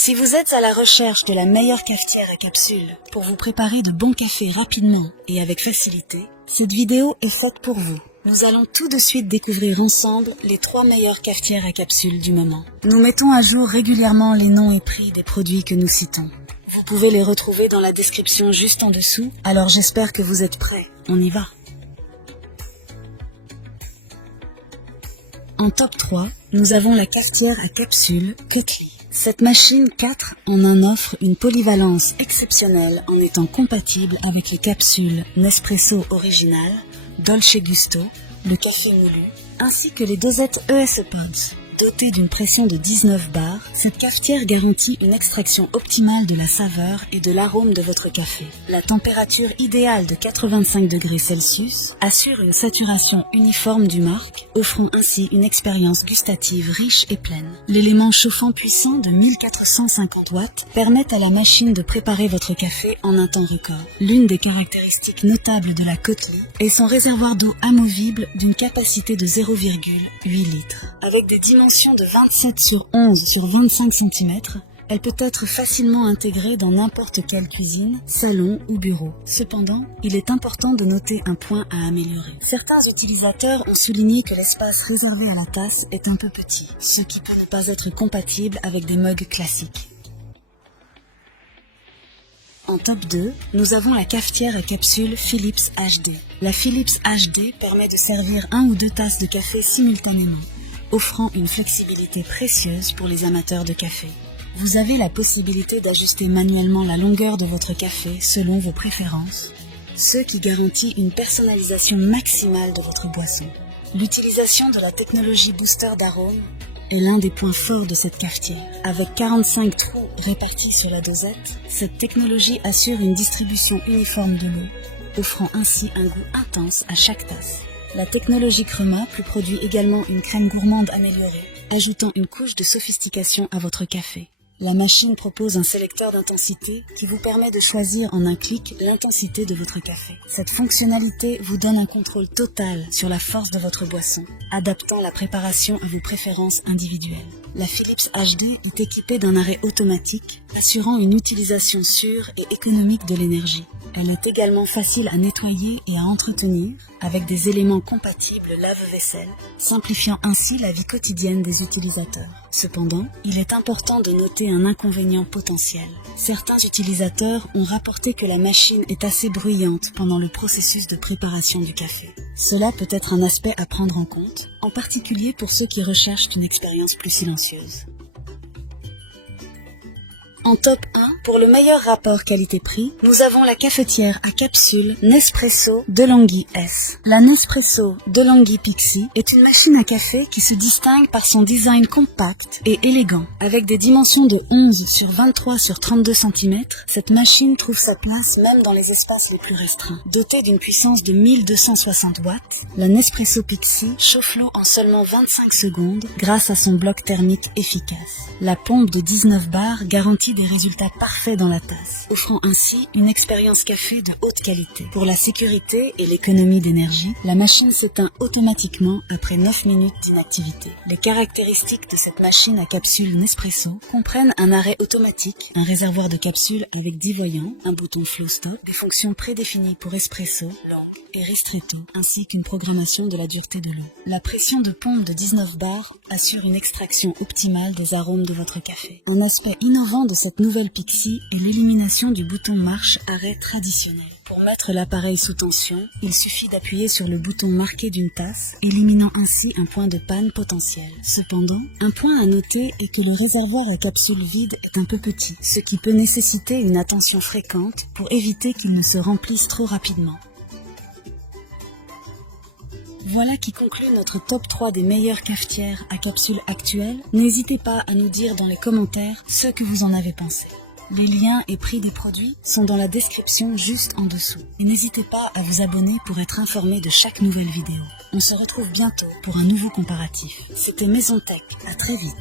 Si vous êtes à la recherche de la meilleure cafetière à capsules pour vous préparer de bons cafés rapidement et avec facilité, cette vidéo est faite pour vous. Nous allons tout de suite découvrir ensemble les 3 meilleures cafetières à capsules du moment. Nous mettons à jour régulièrement les noms et prix des produits que nous citons. Vous pouvez les retrouver dans la description juste en dessous, alors j'espère que vous êtes prêts. On y va. En top 3, nous avons la cafetière à capsules Cutly. Cette machine 4 en 1 offre une polyvalence exceptionnelle en étant compatible avec les capsules Nespresso Original, Dolce Gusto, le café moulu, ainsi que les dosettes ES Pods. Dotée d'une pression de 19 bars, cette cafetière garantit une extraction optimale de la saveur et de l'arôme de votre café. La température idéale de 85 degrés Celsius assure une saturation uniforme du marc, offrant ainsi une expérience gustative riche et pleine. L'élément chauffant puissant de 1450 watts permet à la machine de préparer votre café en un temps record. L'une des caractéristiques notables de la Cutly est son réservoir d'eau amovible d'une capacité de 0,8 litres. Avec des dimensions de 27 sur 11 sur 25 cm, elle peut être facilement intégrée dans n'importe quelle cuisine, salon ou bureau. Cependant, il est important de noter un point à améliorer. Certains utilisateurs ont souligné que l'espace réservé à la tasse est un peu petit, ce qui peut ne pas être compatible avec des mugs classiques. En top 2, nous avons la cafetière à capsules Philips HD. La Philips HD permet de servir 1 ou 2 tasses de café simultanément, offrant une flexibilité précieuse pour les amateurs de café. Vous avez la possibilité d'ajuster manuellement la longueur de votre café selon vos préférences, ce qui garantit une personnalisation maximale de votre boisson. L'utilisation de la technologie booster d'arôme est l'un des points forts de cette cafetière. Avec 45 trous répartis sur la dosette, cette technologie assure une distribution uniforme de l'eau, offrant ainsi un goût intense à chaque tasse. La technologie Crema produit également une crème gourmande améliorée, ajoutant une couche de sophistication à votre café. La machine propose un sélecteur d'intensité qui vous permet de choisir en un clic l'intensité de votre café. Cette fonctionnalité vous donne un contrôle total sur la force de votre boisson, adaptant la préparation à vos préférences individuelles. La Philips HD est équipée d'un arrêt automatique, assurant une utilisation sûre et économique de l'énergie. Elle est également facile à nettoyer et à entretenir, avec des éléments compatibles lave-vaisselle, simplifiant ainsi la vie quotidienne des utilisateurs. Cependant, il est important de noter un inconvénient potentiel. Certains utilisateurs ont rapporté que la machine est assez bruyante pendant le processus de préparation du café. Cela peut être un aspect à prendre en compte, en particulier pour ceux qui recherchent une expérience plus silencieuse. En top 1, pour le meilleur rapport qualité-prix, nous avons la cafetière à capsules Nespresso DeLonghi S. La Nespresso DeLonghi Pixie est une machine à café qui se distingue par son design compact et élégant. Avec des dimensions de 11 sur 23 sur 32 cm, cette machine trouve sa place même dans les espaces les plus restreints. Dotée d'une puissance de 1260 watts, la Nespresso Pixie chauffe l'eau en seulement 25 secondes grâce à son bloc thermique efficace. La pompe de 19 bars garantit des résultats parfaits dans la tasse, offrant ainsi une expérience café de haute qualité. Pour la sécurité et l'économie d'énergie, la machine s'éteint automatiquement après 9 minutes d'inactivité. Les caractéristiques de cette machine à capsules Nespresso comprennent un arrêt automatique, un réservoir de capsules avec 10 voyants, un bouton flow stop, des fonctions prédéfinies pour espresso, long et ristretto, ainsi qu'une programmation de la dureté de l'eau. La pression de pompe de 19 bars assure une extraction optimale des arômes de votre café. Un aspect innovant de cette nouvelle Pixie est l'élimination du bouton marche-arrêt traditionnel. Pour mettre l'appareil sous tension, il suffit d'appuyer sur le bouton marqué d'une tasse, éliminant ainsi un point de panne potentiel. Cependant, un point à noter est que le réservoir à capsule vide est un peu petit, ce qui peut nécessiter une attention fréquente pour éviter qu'il ne se remplisse trop rapidement. Voilà qui conclut notre top 3 des meilleures cafetières à capsules actuelles. N'hésitez pas à nous dire dans les commentaires ce que vous en avez pensé. Les liens et prix des produits sont dans la description juste en dessous. Et n'hésitez pas à vous abonner pour être informé de chaque nouvelle vidéo. On se retrouve bientôt pour un nouveau comparatif. C'était Maison Tech, à très vite.